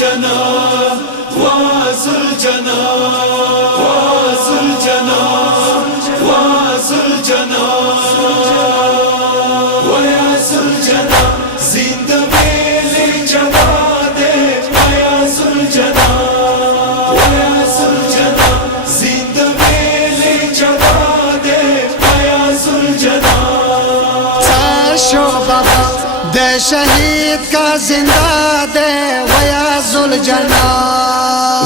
जना वाजुल जना वाजुल जना वाजुल जना वाजुल जना जिंद मेले जवादे वाजुल जना वाजुल जना जिंद मेले जवादे वाजुल जना शो बाबा दे शहीद का जिंदा दे वयाजुल जना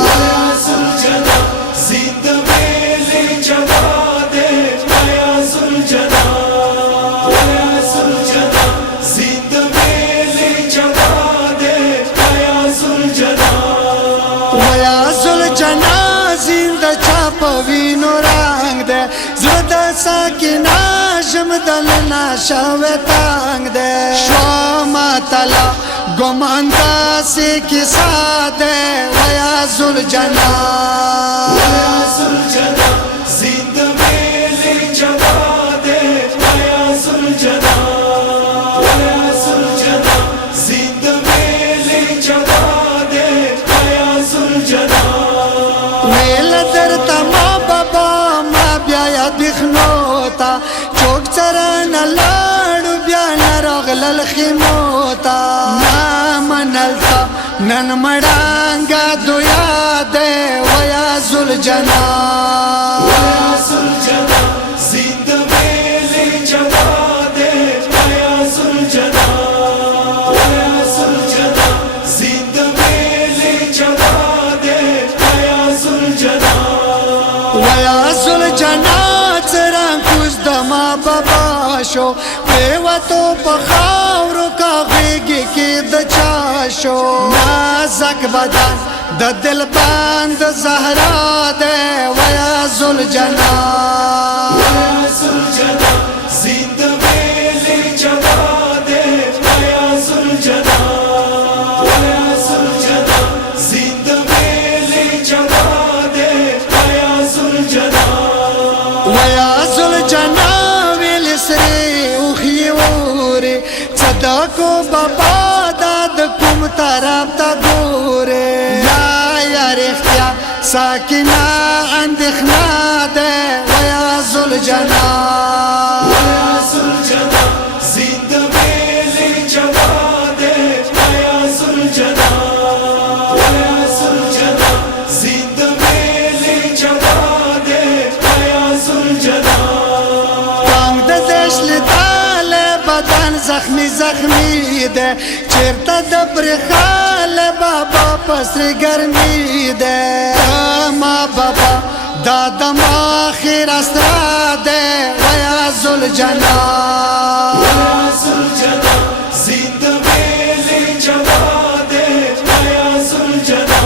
वयाजुल जना जिंद मेले जवादे वयाजुल जना वयाजुल जना जिंद मेले जवादे वयाजुल जना वयाजुल जना जिंद चाप वीनो रंग दे ज़द साकिना जमदल नाशावे तांग दे शोमा तला गुमानता से किसा दे वयाजुल जना वयाजुल जना जिंद मेले जवादे वयाजुल जना वयाजुल जना जिंद मेले जवादे वयाजुल जना वेल दर तमा बाबा मा ब्या दिखनोता चोक चरन लाडू ब्या नरगल खिमोता ना मनलता नन मडांगा दुया दे वयाजुल जना वयाजुल जना जिंद मेले जवादे वयाजुल जना वयाजुल जना जिंद मेले जवादे वयाजुल जना वयाजुल जना चरन कुछ दमा बाबाशो पेवा तो पखावरो का गेगी की दचाशो नाजक बदन द दिल बंद जहरा दे वयाजुल जना वयाजुल जना जिंद मेले जवादे वयाजुल जना वयाजुल जना जिंद मेले जवादे वयाजुल जना वयाजुल जना विलसरे उखियोरे सदाको बाबा दाद कुम तरफ ता गोरे या रिख्तिया साकिना अंदखना दे वयाजुल जना वयाजुल जना जिंद मेले जवादे वयाजुल जना वयाजुल जना जिंद मेले जवादे वयाजुल जना टांग दे देशल ताले बदन जख्मी जख्मी दे चेरता दब्र खाल बाबा पसरी गर्मी दे मा बाबा दादा माखिर अस्रा दे वयाजुल जना वयाजुल जना जिंद मेले जवादे वयाजुल जना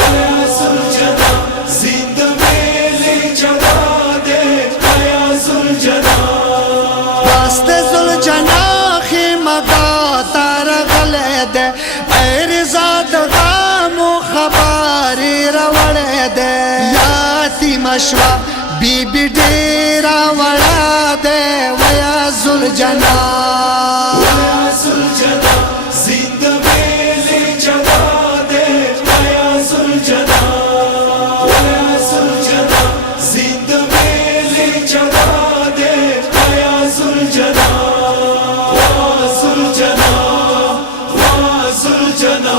वयाजुल जना जिंद मेले जवादे वयाजुल जना वास्ते जुल जना खिमगा तार गले दे ऐरजाद गामो खबारी रवड़े दे याती मशवा बीबी डेरा वड़ा दे वयाजुल जना वयाजुल जना जिंद मेले जवादे वयाजुल जना वयाजुल जना जिंद मेले जवादे वयाजुल जना वाजुल जना वाजुल जना